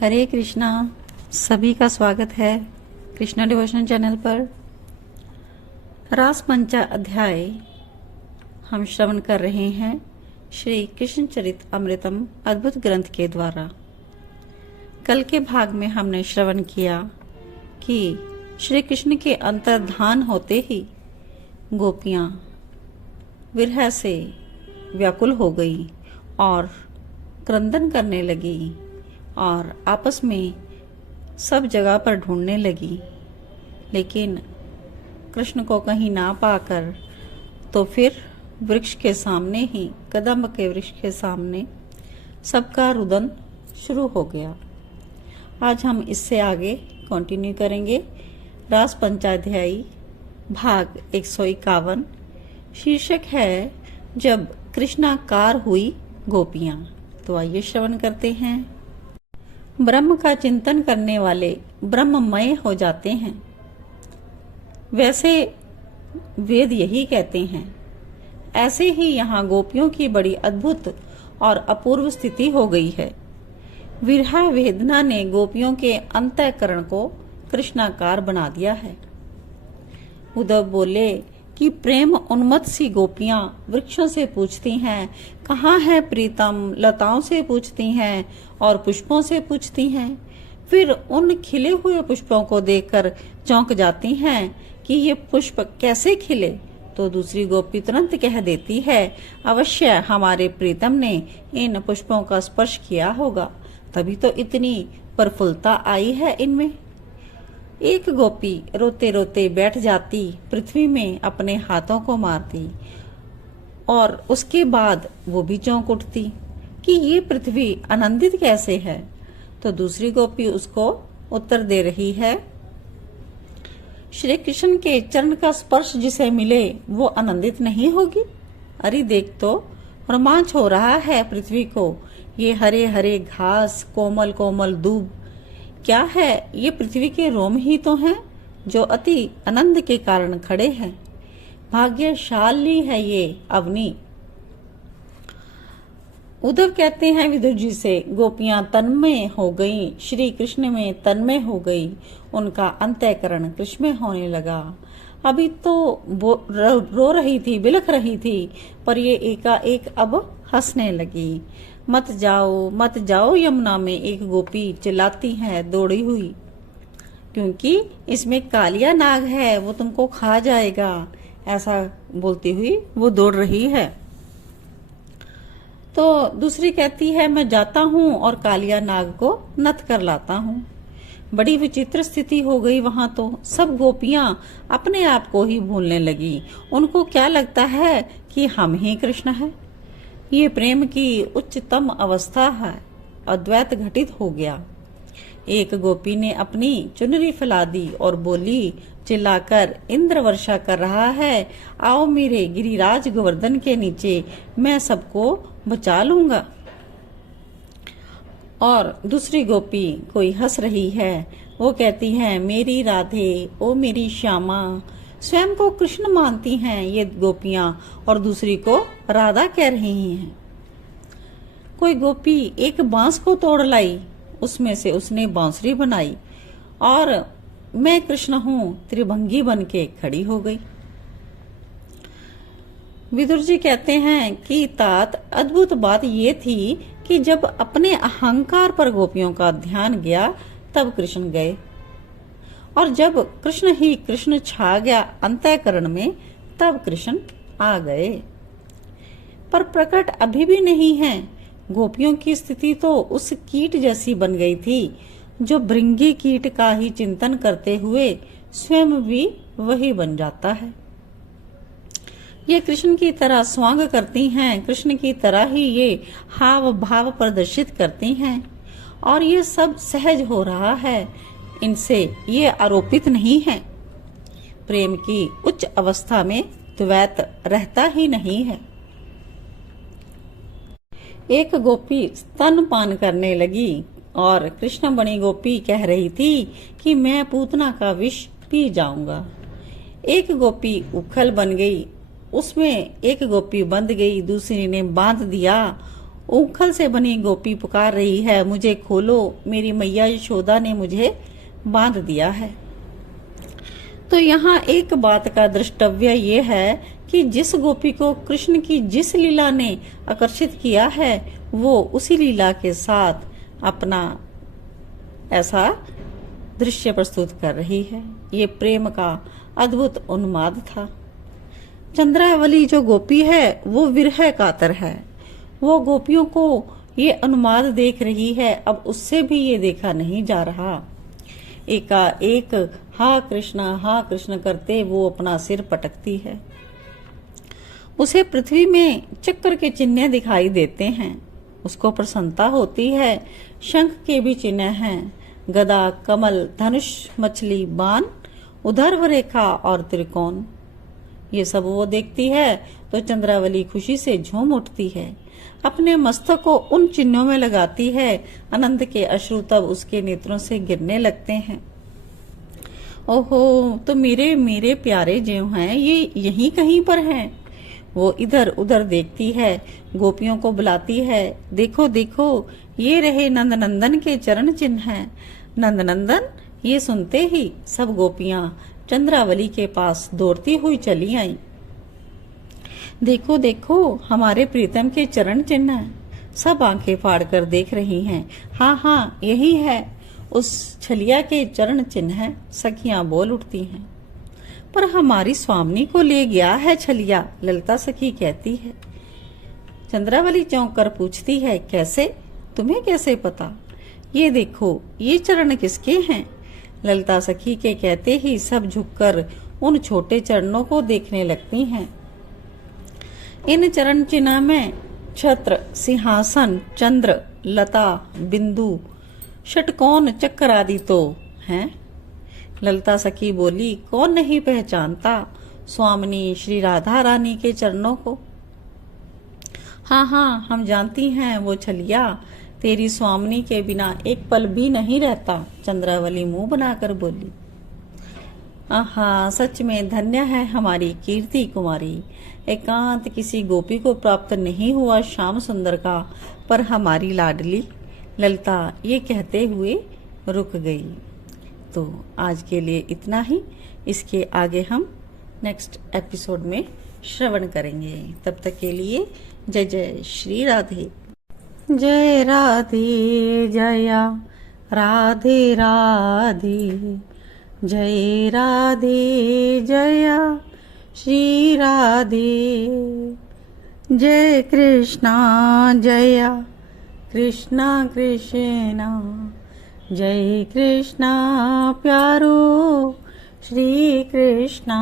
हरे कृष्णा। सभी का स्वागत है कृष्णा डिवोशन चैनल पर। रास पंचा अध्याय हम श्रवण कर रहे हैं श्री कृष्ण चरित अमृतम अद्भुत ग्रंथ के द्वारा। कल के भाग में हमने श्रवण किया कि श्री कृष्ण के अंतर्धान होते ही गोपियां विरह से व्याकुल हो गई और क्रंदन करने लगी और आपस में सब जगह पर ढूंढने लगी, लेकिन कृष्ण को कहीं ना पाकर तो फिर वृक्ष के सामने ही, कदम्ब के वृक्ष के सामने सबका रुदन शुरू हो गया। आज हम इससे आगे कंटिन्यू करेंगे। रास पंचाध्यायी भाग 151। शीर्षक है जब कृष्णाकार हुई गोपियां। तो आइए श्रवण करते हैं। ब्रह्म का चिंतन करने वाले ब्रह्ममय हो जाते हैं, वैसे वेद यही कहते हैं। ऐसे ही यहाँ गोपियों की बड़ी अद्भुत और अपूर्व स्थिति हो गई है। विरह वेदना ने गोपियों के अंतःकरण को कृष्णाकार बना दिया है। उद्धव बोले कि प्रेम उन्मत्त सी गोपियां वृक्षों से पूछती हैं, कहाँ है प्रीतम, लताओं से पूछती हैं और पुष्पों से पूछती हैं। फिर उन खिले हुए पुष्पों को देखकर चौंक जाती हैं कि ये पुष्प कैसे खिले। तो दूसरी गोपी तुरंत कह देती है, अवश्य हमारे प्रीतम ने इन पुष्पों का स्पर्श किया होगा, तभी तो इतनी प्रफुल्लता आई है इनमें। एक गोपी रोते रोते बैठ जाती, पृथ्वी में अपने हाथों को मारती और उसके बाद वो भी चौंक उठती कि ये पृथ्वी आनंदित कैसे है। तो दूसरी गोपी उसको उत्तर दे रही है, श्री कृष्ण के चरण का स्पर्श जिसे मिले वो आनंदित नहीं होगी। अरे देख तो, रोमांच हो रहा है पृथ्वी को। ये हरे हरे घास, कोमल कोमल दूब, क्या है ये पृथ्वी के रोम ही तो हैं जो अति आनंद के कारण खड़े हैं। भाग्यशाली है ये अवनी। उद्धव कहते हैं विदुर जी से, गोपियां तन्मय हो गईं, श्री कृष्ण में तन्मय हो गई, उनका अंतःकरण कृष्ण में होने लगा। अभी तो रो रही थी, बिलख रही थी, पर ये एकाएक अब हंसने लगी। मत जाओ यमुना में, एक गोपी चिल्लाती है दौड़ी हुई, क्योंकि इसमें कालिया नाग है, वो तुमको खा जाएगा। ऐसा बोलती हुई वो दौड़ रही है। तो दूसरी कहती है, मैं जाता हूँ और कालिया नाग को नत कर लाता हूँ। बड़ी विचित्र स्थिति हो गई वहां तो। सब गोपियां अपने आप को ही भूलने लगी। उनको क्या लगता है कि हम ही कृष्ण है। ये प्रेम की उच्चतम अवस्था है, अद्वैत घटित हो गया। एक गोपी ने अपनी चुनरी फैला दी और बोली चिल्लाकर, इंद्र वर्षा कर रहा है, आओ मेरे गिरिराज गोवर्धन के नीचे, मैं सबको बचा लूंगा। और दूसरी गोपी कोई हंस रही है, वो कहती है, मेरी राधे, ओ मेरी श्यामा। स्वयं को कृष्ण मानती हैं ये गोपियां और दूसरी को राधा कह रही हैं। कोई गोपी एक बांस को तोड़ लाई, उसमें से उसने बांसुरी बनाई और मैं कृष्ण हूँ त्रिभंगी बन के खड़ी हो गई। विदुर जी कहते हैं कि तात अद्भुत बात ये थी कि जब अपने अहंकार पर गोपियों का ध्यान गया तब कृष्ण गए, और जब कृष्ण ही कृष्ण छा गया अंतःकरण में तब कृष्ण आ गए। पर प्रकट अभी भी नहीं है। गोपियों की स्थिति तो उस कीट जैसी बन गई थी जो भृंगी कीट का ही चिंतन करते हुए स्वयं भी वही बन जाता है। ये कृष्ण की तरह स्वांग करती हैं, कृष्ण की तरह ही ये हाव भाव प्रदर्शित करती हैं, और ये सब सहज हो रहा है, इनसे ये आरोपित नहीं है। प्रेम की उच्च अवस्था में द्वैत रहता ही नहीं है। एक गोपी स्तनपान करने लगी और कृष्ण बनी गोपी कह रही थी कि मैं पूतना का विष पी जाऊंगा। एक गोपी उखल बन गई, उसमें एक गोपी बंध गई, दूसरी ने बांध दिया ऊखल से बनी गोपी पुकार रही है, मुझे खोलो, मेरी मैया यशोदा ने मुझे बांध दिया है। तो यहाँ एक बात का दृष्टव्य ये है कि जिस गोपी को कृष्ण की जिस लीला ने आकर्षित किया है, वो उसी लीला के साथ अपना ऐसा दृश्य प्रस्तुत कर रही है। ये प्रेम का अद्भुत उन्माद था। चंद्रावली जो गोपी है वो विरह कातर है। वो गोपियों को ये उन्माद देख रही है, अब उससे भी ये देखा नहीं जा रहा। एकाएक हा कृष्ण करते वो अपना सिर पटकती है। उसे पृथ्वी में चक्र के चिन्ह दिखाई देते हैं। उसको प्रसन्नता होती है। शंख के भी चिन्ह हैं, गदा, कमल, धनुष, मछली, बाण, उधर्व रेखा और त्रिकोण। ये सब वो देखती है तो चंद्रावली खुशी से झूम उठती है, अपने मस्तक को उन चिन्हों में लगाती है। आनंद के अश्रु तब उसके नेत्रों से गिरने लगते हैं। ओहो, तो मेरे प्यारे जो हैं ये यहीं कहीं पर हैं। वो इधर उधर देखती है, गोपियों को बुलाती है, देखो देखो ये रहे नंद नंदन के चरण चिन्ह हैं। नंद नंदन ये सुनते ही सब गोपियां चंद्रावली के पास दौड़ती हुई चली आईं। देखो देखो हमारे प्रीतम के चरण चिन्ह हैं। सब आंखें फाड़कर देख रही हैं। हाँ हाँ यही है, उस छलिया के चरण चिन्ह हैं। सखियां बोल उठती हैं। पर हमारी स्वामिनी को ले गया है छलिया, ललिता सखी कहती है। चंद्रावली चौंक कर पूछती है, कैसे? तुम्हें कैसे पता? ये देखो ये चरण किसके हैं? ललिता सखी के कहते ही सब झुककर उन छोटे चरणों को देखने लगती हैं। इन चरण चिन्ह में छत्र, सिंहासन, चंद्र, लता, बिंदु, षटकोण, चक्र आदि तो हैं। ललिता सखी बोली, कौन नहीं पहचानता स्वामिनी श्री राधा रानी के चरणों को? हाँ हाँ हम जानती हैं, वो छलिया तेरी स्वामिनी के बिना एक पल भी नहीं रहता। चंद्रावली मुंह बनाकर बोली। आहा, सच में धन्य है हमारी कीर्ति कुमारी। एकांत किसी गोपी को प्राप्त नहीं हुआ श्याम सुंदर का, पर हमारी लाडली ललिता ये कहते हुए रुक गई। तो आज के लिए इतना ही। इसके आगे हम नेक्स्ट एपिसोड में श्रवण करेंगे। तब तक के लिए जय जय श्री राधे। जय राधे जया राधे राधे, जय राधे जया श्री राधे। जय कृष्णा जया कृष्णा कृष्णा, जय कृष्णा प्यारो श्री कृष्णा।